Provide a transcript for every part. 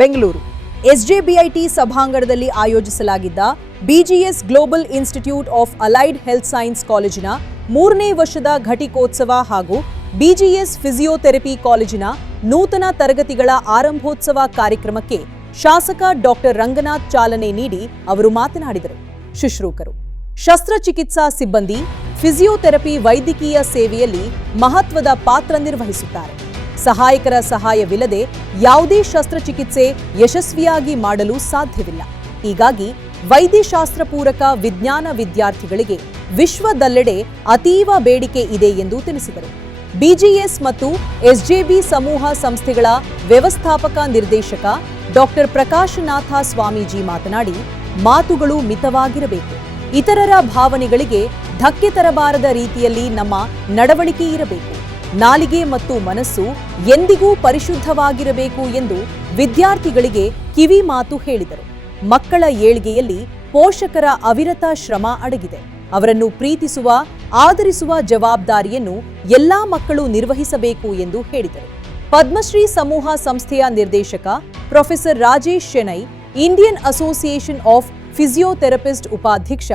ಬೆಂಗಳೂರು ಎಸ್ಜೆಬಿಐಟಿ ಸಭಾಂಗಣದಲ್ಲಿ ಆಯೋಜಿಸಲಾಗಿದ್ದ BGS global institute of allied health science ಕಾಲೇಜಿನ 3ನೇ ವರ್ಷದ ಘಟಿಕೋತ್ಸವ ಹಾಗೂ ಬಿಜಿಎಸ್ ಫಿಸಿಯೋಥೆರಪಿ ಕಾಲೇಜಿನ ನೂತನ ತರಗತಿಗಳ ಆರಂಭೋತ್ಸವ ಕಾರ್ಯಕ್ರಮಕ್ಕೆ ಶಾಸಕ ಡಾಕ್ಟರ್ ರಂಗನಾಥ್ ಚಾಲನೆ ನೀಡಿ ಅವರು ಮಾತನಾಡಿದರು. ಶುಶ್ರೂಷಕರು, ಶಸ್ತ್ರಚಿಕಿತ್ಸಾ ಸಿಬ್ಬಂದಿ ಫಿಸಿಯೋಥೆರಪಿ ವೈದ್ಯಕೀಯ ಸೇವೆಯಲ್ಲಿ ಮಹತ್ವದ ಪಾತ್ರ ನಿರ್ವಹಿಸುತ್ತಾರೆ. ಸಹಾಯಕರ ಸಹಾಯವಿಲ್ಲದೆ ಯಾವುದೇ ಶಸ್ತ್ರಚಿಕಿತ್ಸೆ ಯಶಸ್ವಿಯಾಗಿ ಮಾಡಲು ಸಾಧ್ಯವಿಲ್ಲ. ಹೀಗಾಗಿ ವೈದ್ಯಶಾಸ್ತ್ರ ಪೂರಕ ವಿಜ್ಞಾನ ವಿದ್ಯಾರ್ಥಿಗಳಿಗೆ ವಿಶ್ವದೆಲ್ಲೆಡೆ ಅತೀವ ಬೇಡಿಕೆ ಇದೆ ಎಂದು ತಿಳಿಸಿದರು. ಬಿಜಿಎಸ್ ಮತ್ತು ಎಸ್ಜೆಬಿ ಸಮೂಹ ಸಂಸ್ಥೆಗಳ ವ್ಯವಸ್ಥಾಪಕ ನಿರ್ದೇಶಕ ಡಾಕ್ಟರ್ ಪ್ರಕಾಶನಾಥ ಸ್ವಾಮೀಜಿ ಮಾತನಾಡಿ, ಮಾತುಗಳು ಮಿತವಾಗಿರಬೇಕು, ಇತರರ ಭಾವನೆಗಳಿಗೆ ಧಕ್ಕೆ ತರಬಾರದ ರೀತಿಯಲ್ಲಿ ನಮ್ಮ ನಡವಳಿಕೆ ಇರಬೇಕು, ನಾಲಿಗೆ ಮತ್ತು ಮನಸ್ಸು ಎಂದಿಗೂ ಪರಿಶುದ್ಧವಾಗಿರಬೇಕು ಎಂದು ವಿದ್ಯಾರ್ಥಿಗಳಿಗೆ ಕಿವಿ ಮಾತು ಹೇಳಿದರು. ಮಕ್ಕಳ ಏಳ್ಗೆಯಲ್ಲಿ ಪೋಷಕರ ಅವಿರತ ಶ್ರಮ ಅಡಗಿದೆ. ಅವರನ್ನು ಪ್ರೀತಿಸುವ, ಆದರಿಸುವ ಜವಾಬ್ದಾರಿಯನ್ನು ಎಲ್ಲಾ ಮಕ್ಕಳು ನಿರ್ವಹಿಸಬೇಕು ಎಂದು ಹೇಳಿದರು. ಪದ್ಮಶ್ರೀ ಸಮೂಹ ಸಂಸ್ಥೆಯ ನಿರ್ದೇಶಕ professor Rajesh Shenoy, Indian association of physiotherapist ಉಪಾಧ್ಯಕ್ಷ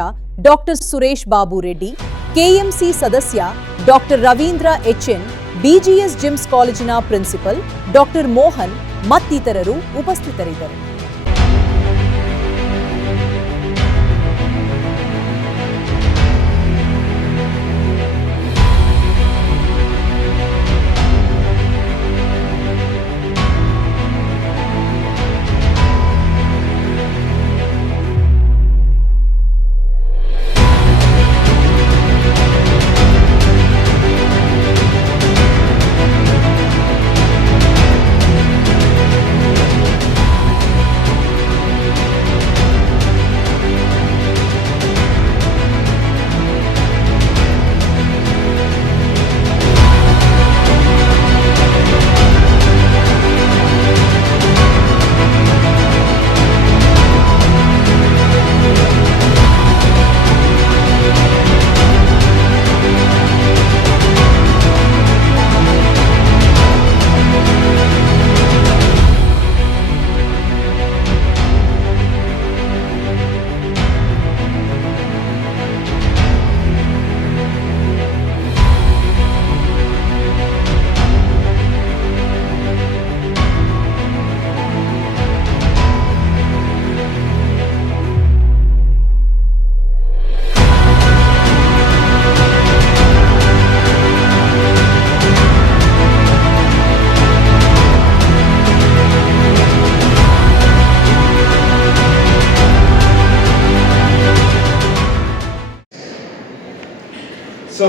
ಡಾಕ್ಟರ್ ಸುರೇಶ್ ಬಾಬು ರೆಡ್ಡಿ, ಕೆಎಂಸಿ ಸದಸ್ಯ doctor Ravindra HN, BGS GIMS ಕಾಲೇಜಿನ ಪ್ರಿನ್ಸಿಪಲ್ ಡಾಕ್ಟರ್ ಮೋಹನ್ ಮತ್ತಿತರರು ಉಪಸ್ಥಿತರಿದ್ದರು. So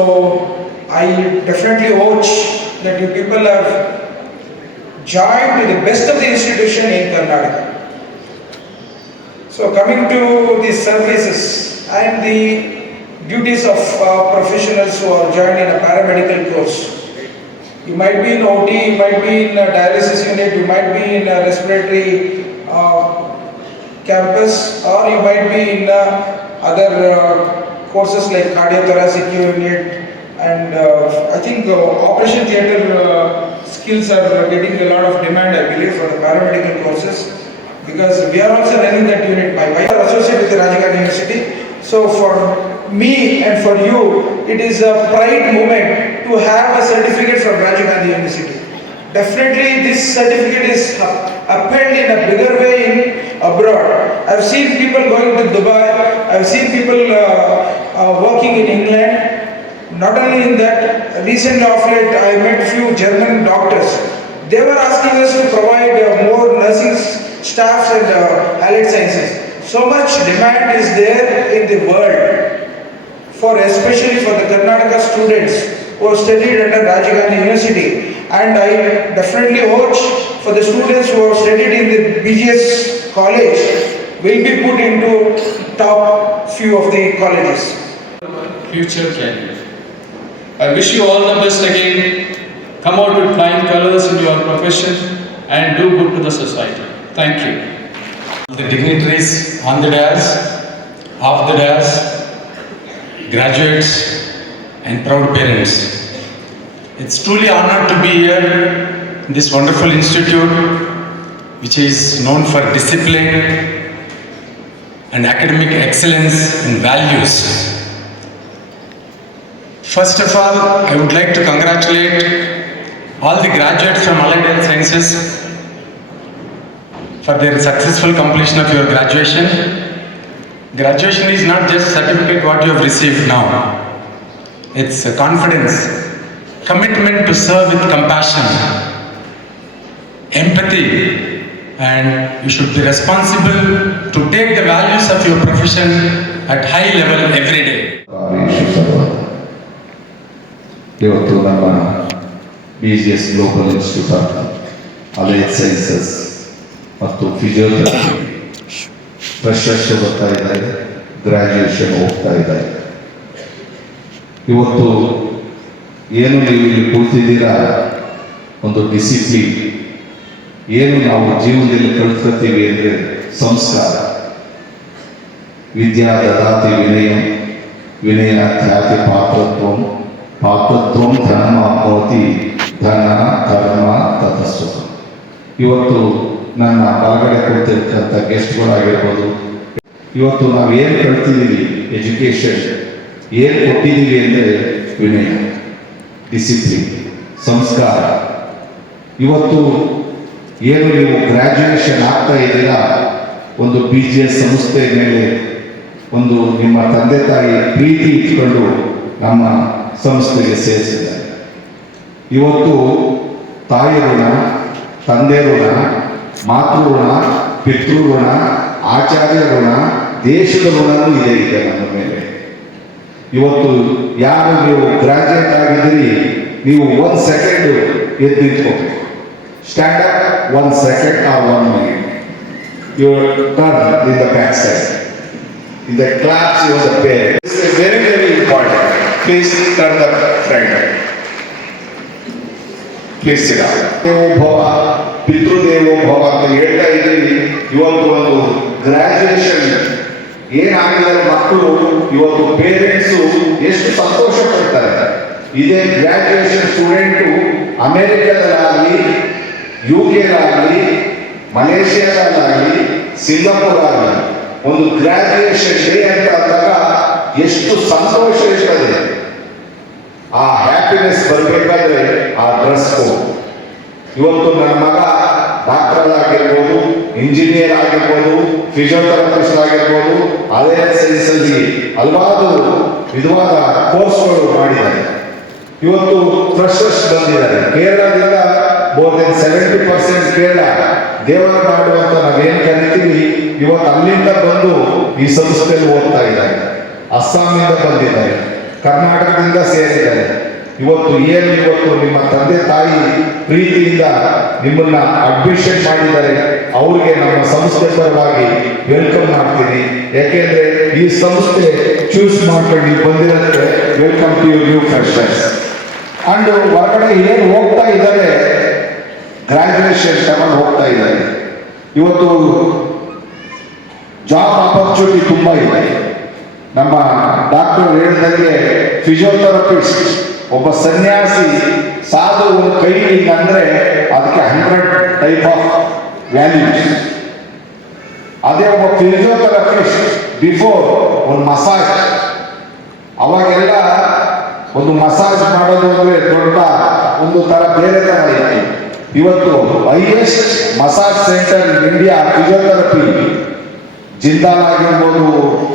I definitely urge that you people have joined to the best of the institution in Karnataka. So coming to the services and the duties of professionals who are joined in a paramedical course. You might be in OT, you might be in a dialysis unit, you might be in a respiratory campus, or you might be in other courses like cardiothoracic unit, and I think operation theatre skills are getting a lot of demand, I believe, for the paramedical courses, because we are also running that unit. My wife is associated with the Rajiv Gandhi University, so for me and for you, it is a pride moment to have a certificate from Rajiv Gandhi University. Definitely this certificate is upheld in a bigger way in abroad. I've seen people going to Dubai, I've seen people working in England. Not only in that, recent of late I met few German doctors. They were asking us to provide more nursing staffs and allied sciences. So much demand is there in the world, especially for the Karnataka students who have studied under Rajiv Gandhi University. And I definitely urge for the students who have studied in the BGS college will be put into top few of the colleges. Future career. I wish you all the best again. Come out with flying colors in your profession and do good to the society. Thank you. The dignitaries on the dais, off the dais, graduates and proud parents. It's truly honored to be here in this wonderful institute which is known for discipline and academic excellence and values. First of all, I would like to congratulate all the graduates from Allied Health Sciences for their successful completion of your graduation. Graduation is not just certificate what you have received now. It's a confidence, commitment to serve with compassion, empathy, and you should be responsible to take the values of your profession at high level every day. ಇವತ್ತು ನಮ್ಮ BGS global institute of allied sciences ಮತ್ತು physiotherapy freshers ಬರ್ತಾ ಇದ್ದಾರೆ, graduation ಹೋಗ್ತಾ ಇದ್ದಾರೆ. ಇವತ್ತು ಏನು ನೀವು ಇಲ್ಲಿ ಕೂತಿದ್ದೀರಾ, ಒಂದು ಡಿಸಿಪ್ಲಿನ್, ಏನು ನಾವು ಜೀವನದಲ್ಲಿ ಕಳ್ಕೊತೀವಿ ಅಂದರೆ ಸಂಸ್ಕಾರ. ವಿದ್ಯಾ ದದಾತಿ ವಿನಯಂ, ವಿನಯ ತ್ಯಾತಿ ಪಾತ್ರತ್ವಂ, ಪಾತ್ರತ್ವಂ ಧರ್ಮ ಭವತಿ, ಧನ ಕರ್ಮ ತತಸ್ಸುಖ. ಇವತ್ತು ನನ್ನ ಹೊರಗಡೆ ಕೂತಿರ್ತಕ್ಕಂಥ ಗೆಸ್ಟ್ಗಳಾಗಿರ್ಬೋದು, ಇವತ್ತು ನಾವು ಏನು ಕಳ್ತಿದ್ದೀವಿ, ಎಜುಕೇಷನ್ ಏನು ಕೊಟ್ಟಿದ್ದೀವಿ ಅಂದರೆ ವಿನಯ, ಡಿಸಿಪ್ಲಿನ್, ಸಂಸ್ಕಾರ. ಇವತ್ತು ಏನು ನೀವು ಗ್ರ್ಯಾಜುಯೇಷನ್ ಆಗ್ತಾ ಇದ್ದೀರಾ, ಒಂದು BGS ಸಂಸ್ಥೆ ಮೇಲೆ ಒಂದು ನಿಮ್ಮ ತಂದೆ ತಾಯಿ ಪ್ರೀತಿ ಇಟ್ಕೊಂಡು ನಮ್ಮ ಸಂಸ್ಥೆಗೆ ಸೇರಿಸಿದ್ದಾರೆ. ಇವತ್ತು ತಾಯಿ ಋಣ, ತಂದೆ ಋಣ, ಮಾತೃ ಋಣ, ಪಿತೃ ಋಣ, ಆಚಾರ್ಯ ಋಣ, ದೇಶದ ಋಣನೂ ಇದೆ ನಮ್ಮ ಮೇಲೆ. ಇವತ್ತು ಯಾರು ನೀವು ಗ್ರಾಜುಯೇಟ್ ಆಗಿದ್ದೀರಿ, ನೀವು 1 ಸೆಕೆಂಡ್ ಎದ್ದು ನಿಂತ್ಕೋಬೇಕು. Stand up 1 second or 1 minute. You turn in the back side. In the claps, you the parents. This is very, very important. Please turn the front. Please sit down. ದೇವೋಭವ, ಪಿತೃದೇವೋಭವ ಅಂತ ಹೇಳ್ತಾ ಇದ್ದೀವಿ. ಇವತ್ತು ಒಂದು ಗ್ರಾಜುಯೇಷನ್ ಏನಾಗಿದ್ದಾರೆ ಮಕ್ಕಳು, ಇವತ್ತು ಪೇರೆಂಟ್ಸು ಎಷ್ಟು ಸಂತೋಷ ಪಡ್ತಾರೆ. ಇದೇ ಗ್ರಾಜುಯೇಷನ್ ಸ್ಟೂಡೆಂಟು ಅಮೆರಿಕದಲ್ಲಾಗಲಿ, UK-ಲಾಗಲಿ, ಮಲೇಷಿಯಾದಲ್ಲಾಗಲಿ, ಸಿಂಗಾಪುರ್ ಆಗಲಿ ಒಂದು ಗ್ರಾಜುಯೇಷನ್ ಡೇ ಅಂತ ಅಂದಾಗ ಎಷ್ಟು ಸಂತೋಷ ಇರ್ತದೆ. ಆ ಹ್ಯಾಪಿನೆಸ್ ಬರಬೇಕಾದ್ರೆ ಆ ಡ್ರೆಸ್ ಕೋಡ್. ಇವತ್ತು ನನ್ನ ಮಗ ಡಾಕ್ಟರ್ ಆಗಿರ್ಬೋದು, ಇಂಜಿನಿಯರ್ ಆಗಿರ್ಬೋದು, ಫಿಸಿಯೋಥೆರಪಿಸ್ಟ್ ಆಗಿರ್ಬೋದು, ಅಲೈಡ್ ಸೈನ್ಸಲ್ಲಿ ಹಲವಾರು ವಿಧವಾದ ಕೋರ್ಸ್ಗಳು ಮಾಡಿದ್ದಾರೆ. ಇವತ್ತು ಫ್ರೆಶರ್ಸ್ ಬಂದಿದ್ದಾರೆ ಕೇರಳದಿಂದ. ಮೋರ್ ದೆನ್ 70% ಕೇರಳ ದೇವರನಾಡು ಅಂತ ನಾವೇನು ಕರಿತೀವಿ, ಇವತ್ತು ಅಲ್ಲಿಂದ ಬಂದು ಈ ಸಂಸ್ಥೆಯಲ್ಲಿ ಓದ್ತಾ ಇದ್ದಾರೆ. ಅಸ್ಸಾಂನಿಂದ ಬಂದಿದ್ದಾರೆ, ಕರ್ನಾಟಕದಿಂದ ಸೇರಿದ್ದಾರೆ. ಇವತ್ತು ನಿಮ್ಮ ತಂದೆ ತಾಯಿ ಪ್ರೀತಿಯಿಂದ ನಿಮ್ಮನ್ನ ಅಡ್ಮಿಷನ್ ಮಾಡಿದ್ದಾರೆ, ಅವ್ರಿಗೆ ನಮ್ಮ ಸಂಸ್ಥೆ ಪರವಾಗಿ ವೆಲ್ಕಮ್ ಮಾಡ್ತೀನಿ. ಯಾಕೆಂದ್ರೆ ಈ ಸಂಸ್ಥೆ ಚೂಸ್ ಮಾಡ್ಕೊಂಡು ಇಲ್ಲಿ ಬಂದಿರುತ್ತೆ. Welcome to you new freshers. And ಹೊರಗಡೆ ಏನು ಹೋಗ್ತಾ ಇದ್ದಾರೆ, ಗ್ರಾಜುಯೇಷನ್ ತಗೊಂಡು ಹೋಗ್ತಾ ಇದ್ದಾರೆ. ಇವತ್ತು ಜಾಬ್ ಆಪರ್ಚುನಿಟಿ ತುಂಬ ಇದೆ. ನಮ್ಮ ಡಾಕ್ಟರ್ ಹೇಳಿದಂಗೆ ಫಿಸಿಯೋಥೆರಪಿಸ್ಟ್ ಒಬ್ಬ ಸನ್ಯಾಸಿ ಸಾಧು ಒಂದು ಕೈ ಅಂದ್ರೆ ಅದಕ್ಕೆ 100 ಟೈಪ್ ಆಫ್ ವ್ಯಾಲ್ಯೂಸ್. ಅದೇ ಒಬ್ಬ ಫಿಸಿಯೋಥೆರಪಿಸ್ಟ್ ಬಿಫೋರ್ ಒಂದು ಮಸಾಜ್, ಅವಾಗೆಲ್ಲ ಒಂದು ಮಸಾಜ್ ಮಾಡೋದು ಅಂದ್ರೆ ದೊಡ್ಡ ಒಂದು ತರ ಬೇರೆ ತರ ಇತ್ತು. ಇವತ್ತು highest massage centre in India physiotherapy, Jindal ಆಗಿರ್ಬೋದು,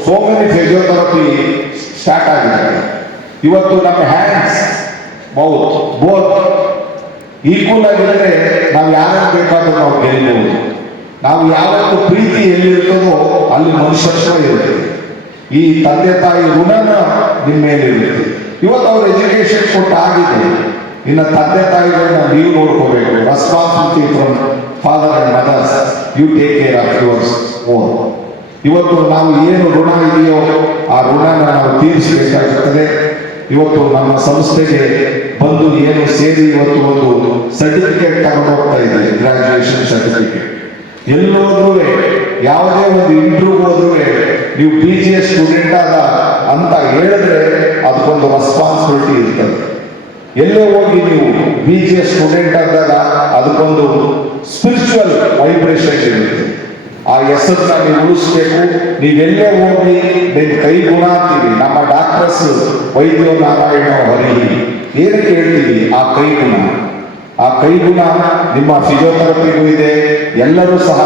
ಸೋ ಮೆನಿ ಫಿಸಿಯೋಥೆರಪಿ ಸ್ಟಾರ್ಟ್ ಆಗಿದೆ. ಇವತ್ತು ನಮ್ಮ ಹ್ಯಾಂಡ್ಸ್ ಮೌತ್ ಬೋತ್ ಈಕ್ವಲ್ ಆಗಿದ್ರೆ ನಾವು ಯಾರು ಬೇಕಾದ್ರೂ ನಾವು ಗೆಲ್ಲಬಹುದು. ನಾವು ಯಾವತ್ತು ಪ್ರೀತಿ ಎಲ್ಲಿರ್ತದೋ ಅಲ್ಲಿ ಮನುಷ್ಯತ್ವ ಇರುತ್ತೆ. ಈ ತಂದೆ ತಾಯಿ ಋಣನ ನಿಮ್ಮ ಮೇಲೆ ಇರುತ್ತೆ. ಇವತ್ತು ಅವ್ರ ಎಜುಕೇಶನ್ ಕೊಟ್ಟು ಆಗಿದೆ, ಇನ್ನು ತಂದೆ ತಾಯಿಗಳನ್ನ ನೀವು ನೋಡ್ಕೋಬೇಕು. Responsibility from father and mothers, you take care of yours own. ಇವತ್ತು ನಾವು ಏನು ಋಣ ಇದೆಯೋ ಆ ಋಣನ ನಾವು ತೀರಿಸಬೇಕಾಗುತ್ತದೆ. ಇವತ್ತು ನಮ್ಮ ಸಂಸ್ಥೆಗೆ ಬಂದು ಏನು ಸೇರಿ ಇವತ್ತು ಒಂದು ಸರ್ಟಿಫಿಕೇಟ್ ತಗೊಂಡು ಹೋಗ್ತಾ ಇದ್ದೀವಿ, ಗ್ರಾಜುಯೇಷನ್ ಸರ್ಟಿಫಿಕೇಟ್. ಎಲ್ಲೋದ್ರೂ ಯಾವುದೇ ಒಂದು ಇಂಟರ್ವ್ಯೂ ಹೋದ್ರೂ ನೀವು BGS ಸ್ಟೂಡೆಂಟ್ ಆದ ಅಂತ ಹೇಳಿದ್ರೆ ಅದಕ್ಕೊಂದು ರೆಸ್ಪಾನ್ಸಿಬಿಲಿಟಿ ಇರ್ತದೆ. ಎಲ್ಲೇ ಹೋಗಿ ನೀವು BGS ಸ್ಟೂಡೆಂಟ್ ಆದಾಗ ಅದಕ್ಕೊಂದು ಸ್ಪಿರಿಚುವಲ್ ವೈಬ್ರೇಷನ್ ಇರುತ್ತೆ. ಆ ಹೆಸರನ್ನ ನೀವು ಉಳಿಸ್ಬೇಕು. ನೀವೆಲ್ಲೇ ಹೋಗಿ ನಿಮ್ಮ ಕೈ ಗುಣ ಅಂತೀವಿ. ನಮ್ಮ ಡಾಕ್ಟರ್ಸ್ ವೈದ್ಯ ನಾರಾಯಣ ಹರಿ ಏನಕ್ಕೆ ಹೇಳ್ತೀವಿ? ಆ ಕೈ ಗುಣ. ಆ ಕೈ ಗುಣ ನಿಮ್ಮ ಫಿಸಿಯೋಥೆರಪಿಗೂ ಇದೆ. ಎಲ್ಲರೂ ಸಹ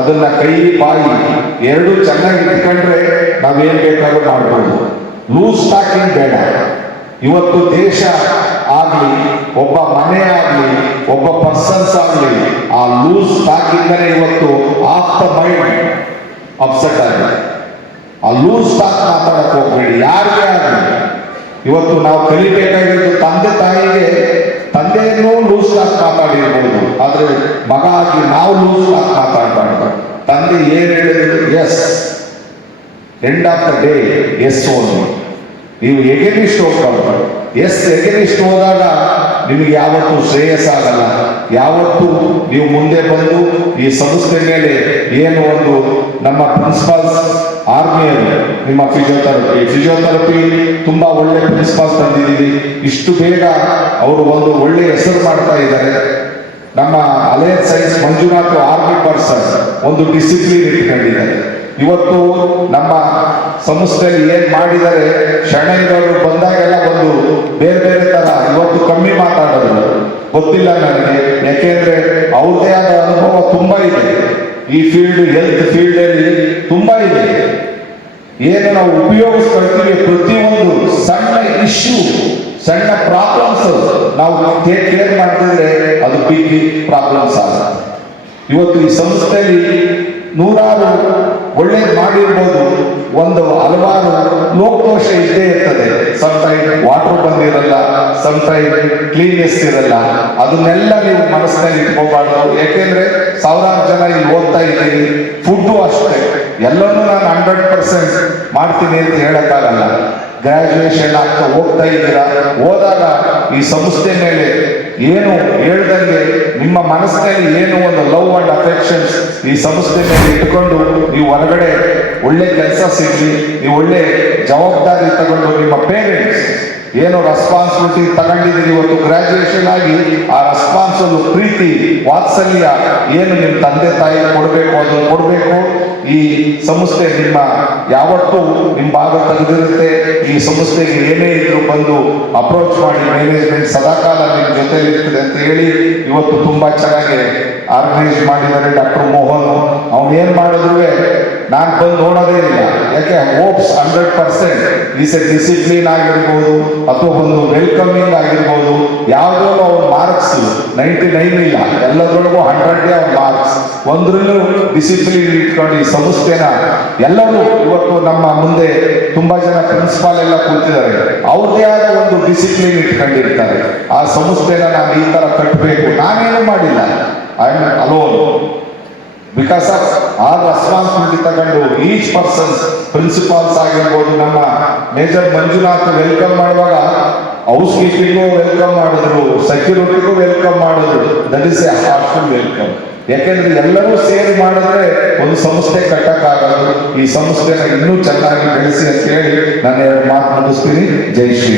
ಅದನ್ನ ಕೈ ಬಾಯಿ ಎರಡೂ ಚೆನ್ನಾಗಿ ಇಟ್ಕೊಂಡ್ರೆ ನಾವೇನ್ ಬೇಕಾದ್ರೂ ಮಾಡ್ಬೋದು. ಲೂಸ್ ಟಾಕಿಂಗ್ ಬೇಡ. ಇವತ್ತು ದೇಶ ಆಗ್ಲಿ, ಒಬ್ಬ ಮನೆ ಆಗ್ಲಿ, ಒಬ್ಬ ಪರ್ಸನ್ಸ್ ಆಗ್ಲಿ, ಆ ಲೂಸ್ ಟಾಕಿಂಗ್ ಇವತ್ತು ಆಫ್ ದ ಮೈಂಡ್ ಅಪ್ಸೆಟ್ ಆಗಿದೆ. ಆ ಲೂಸ್ ಟಾಕ್ ಮಾತಾಡಕ್ ಹೋಗ್ಬೇಡಿ ಯಾರಿಗೆ ಆಗಲಿ. ಇವತ್ತು ನಾವು ಕಲಿಬೇಕಾಗಿರೋದು ತಂದೆ ತಾಯಿಗೆ, ತಂದೆಯನ್ನು ಲೂಸ್ ಟಾಕ್ ಮಾತಾಡಿರ್ಬೋದು, ಆದ್ರೆ ಮಗ ಆಗಿ ನಾವು ಲೂಸ್ ಟಾಕ್ ಮಾತಾಡಬಾರ್ದು. ತಂದೆ ಏನ್ ಹೇಳಿದ್ರು yes, end of the day yes only. ನೀವು ಎಗೇನಿಸ್ಟ್ ಹೋಗ್ಬಾರ್ದು. ಎಸ್ ಎಗೇನಿಸ್ಟ್ ಹೋದಾಗ ನಿಮಗೆ ಯಾವತ್ತೂ ಶ್ರೇಯಸ್ಸಾಗಲ್ಲ. ಯಾವತ್ತೂ ನೀವು ಮುಂದೆ ಬಂದು ಈ ಸಂಸ್ಥೆ ಮೇಲೆ ಏನು ಒಂದು ನಮ್ಮ ಪ್ರಿನ್ಸಿಪಾಲ್ಸ್ ಆರ್ಮಿಯರು ನಿಮ್ಮ ಫಿಸಿಯೋಥೆರಪಿ ತುಂಬಾ ಒಳ್ಳೆ ಪ್ರಿನ್ಸಿಪಾಲ್ ತಂದಿದ್ದೀವಿ. ಇಷ್ಟು ಬೇಗ ಅವರು ಒಂದು ಒಳ್ಳೆ ಹೆಸರು ಮಾಡ್ತಾ ಇದ್ದಾರೆ. ನಮ್ಮ alliance science Manjunath army person ಒಂದು ಡಿಸಿಪ್ಲಿನ್ ಇಟ್ಕೊಂಡಿದ್ದಾರೆ. ಇವತ್ತು ನಮ್ಮ ಸಂಸ್ಥೆಯಲ್ಲಿ ಏನ್ ಮಾಡಿದರೆ ಶರಣಯ್ಯನವರು ಬಂದಾಗೆಲ್ಲ ಒಂದು ಬೇರೆ ಬೇರೆ ತರ ಇವತ್ತು ಕಮ್ಮಿ ಮಾತಾಡೋದು ಗೊತ್ತಿಲ್ಲ ನನಗೆ. ಯಾಕೆಂದ್ರೆ ಅವ್ರದೇ ಆದ ಅನುಭವ ತುಂಬಾ ಇದೆ. ಈ ಫೀಲ್ಡ್ ಹೆಲ್ತ್ ಫೀಲ್ಡ್ ಅಲ್ಲಿ ತುಂಬಾ ಇದೆ. ಏನು ನಾವು ಉಪಯೋಗಿಸ್ಕೊಳ್ತೀವಿ, ಪ್ರತಿಯೊಂದು ಸಣ್ಣ ಇಶ್ಯೂ, ಸಣ್ಣ ಪ್ರಾಬ್ಲಮ್ಸ್ ನಾವು ಕೇರ್ ಮಾಡ್ತಿದ್ರೆ ಅದು ಬಿಗ್ ಪ್ರಾಬ್ಲಮ್ಸ್ ಆಗುತ್ತೆ. ಇವತ್ತು ಈ ಸಂಸ್ಥೆಯಲ್ಲಿ ನೂರಾರು ಒಳ್ಳೇದು ಮಾಡಿರ್ಬೋದು, ಒಂದು ಹಲವಾರು ಲೋಪದೋಷ ಇದ್ದೇ ಇರ್ತದೆ. ಸಮ್ಟೈಮ್ ವಾಟರ್ ಬಂದಿರಲ್ಲ, ಸಮ್ಟೈಮ್ ಕ್ಲೀನ್ನೆಸ್ ಇರಲ್ಲ. ಅದನ್ನೆಲ್ಲ ನೀವು ಮನಸ್ಸಿನಲ್ಲಿ ಇಟ್ಕೋಬಾರ್ದು. ಯಾಕೆಂದ್ರೆ ಸಾವಿರಾರು ಜನ ಇಲ್ಲಿ ಓದ್ತಾ ಇದ್ದೀನಿ. ಫುಡ್ಡು ಅಷ್ಟೇ, ಎಲ್ಲನೂ ನಾನು 100% ಮಾಡ್ತೀನಿ ಅಂತ ಹೇಳಕ್ಕಾಗಲ್ಲ. ಗ್ರಾಜುಯೇಷನ್ ಆಗ್ತಾ ಹೋಗ್ತಾ ಇದ್ದೀರಾ, ಹೋದಾಗ ಈ ಸಂಸ್ಥೆ ಮೇಲೆ ಏನು ಹೇಳ್ದಂಗೆ ನಿಮ್ಮ ಮನಸ್ಸಿನಲ್ಲಿ ಏನು ಒಂದು ಲವ್ ಅಂಡ್ ಅಫೆಕ್ಷನ್ಸ್ ಈ ಸಂಸ್ಥೆ ಮೇಲೆ ಇಟ್ಕೊಂಡು ನೀವು ಹೊರಗಡೆ ಒಳ್ಳೆ ಕೆಲಸ ಸಿಗಲಿ, ನೀವು ಒಳ್ಳೆ ಜವಾಬ್ದಾರಿ ತಗೊಂಡು ನಿಮ್ಮ ಪೇರೆಂಟ್ಸ್ ಏನು ರೆಸ್ಪಾನ್ಸಿಬಿಲಿಟಿ ತಗೊಂಡಿದ್ದೀರಿ, ಇವತ್ತು ಗ್ರಾಜುಯೇಷನ್ ಆಗಿ ಆ ರೆಸ್ಪಾನ್ಸಿಬಲ್ ಪ್ರೀತಿ ವಾತ್ಸಲ್ಯ ಏನು ನಿಮ್ಮ ತಂದೆ ತಾಯಿ ಕೊಡಬೇಕು ಅದನ್ನು ಕೊಡಬೇಕು. ಈ ಸಂಸ್ಥೆ ನಿಮ್ಮ ಯಾವತ್ತೂ ನಿಮ್ಮ ಭಾಗ ತೆಗೆದಿರುತ್ತೆ. ಈ ಸಂಸ್ಥೆಗೆ ಏನೇ ಇದ್ರು ಬಂದು ಅಪ್ರೋಚ್ ಮಾಡಿ, ಮ್ಯಾನೇಜ್ಮೆಂಟ್ ಸದಾಕಾಲ ನಿಮ್ಮ ಜೊತೆಲಿ ಇರ್ತದೆ ಅಂತ ಹೇಳಿ ಇವತ್ತು ತುಂಬಾ ಚೆನ್ನಾಗಿ ಆರ್ಗನೈಸ್ ಮಾಡಿದ್ದಾರೆ ಡಾಕ್ಟರ್ ಮೋಹನ್. ಅವನೇನ್ ಮಾಡಿದ್ರು ನಾನು ಬಂದು ನೋಡೋದೇ ಇಲ್ಲ. ಯಾಕೆ ಹೋಪ್ಸ್ 100% ಈಸ್ ಎ ಡಿಸಿಪ್ಲಿನ್ ಆಗಿರ್ಬೋದು ಅಥವಾ ಒಂದು ವೆಲ್ಕಮಿಂಗ್ ಆಗಿರ್ಬೋದು. ಯಾವುದೋ ಅವ್ರ ಮಾರ್ಕ್ಸ್ 99 ಇಲ್ಲ, ಎಲ್ಲದರೊಳಗೂ 100 ಅವ್ರ ಮಾರ್ಕ್ಸ್. ಒಂದ್ರಲ್ಲೂ ಡಿಸಿಪ್ಲಿನ್ ಇಟ್ಕೊಂಡು ಈ ಸಂಸ್ಥೆನ ಎಲ್ಲರೂ ಇವತ್ತು ನಮ್ಮ ಮುಂದೆ ತುಂಬಾ ಜನ ಪ್ರಿನ್ಸಿಪಾಲ್ ಎಲ್ಲ ಕೂತಿದ್ದಾರೆ. ಅವ್ರದೇ ಆದ ಒಂದು ಡಿಸಿಪ್ಲಿನ್ ಇಟ್ಕೊಂಡಿರ್ತಾರೆ. ಆ ಸಂಸ್ಥೆನ ನಾನು ಈ ತರ ಕಟ್ಟಬೇಕು, ನಾನೇನು ಮಾಡಿಲ್ಲ. I am alone because of our responsibility ತಗೊಂಡು ಈಚ್ ಪರ್ಸನ್ಸ್ ಪ್ರಿನ್ಸಿಪಾಲ್ಸ್ ಆಗಿರ್ಬೋದು. ನಮ್ಮ ಮೇಜರ್ ಮಂಜುನಾಥ್ ವೆಲ್ಕಮ್ ಮಾಡುವಾಗ ಹೌಸ್ ಕೀಪಿಂಗು ವೆಲ್ಕಮ್ ಮಾಡಿದ್ರು, ಸೆಕ್ಯೂರಿಟಿಗೂ ವೆಲ್ಕಮ್ ಮಾಡಿದ್ರು. That is a heartful welcome. ಯಾಕೆಂದ್ರೆ ಎಲ್ಲರೂ ಸೇರಿ ಮಾಡಿದ್ರೆ ಒಂದು ಸಂಸ್ಥೆ ಕಟ್ಟಕ್ಕಾಗದು. ಈ ಸಂಸ್ಥೆನ ಇನ್ನೂ ಚೆನ್ನಾಗಿ ಬೆಳೆಸಿ ಅಂತ ಹೇಳಿ ನಾನು 2 ಮಾತು ಮುಗಿಸ್ತೀನಿ. ಜೈ ಶ್ರೀ.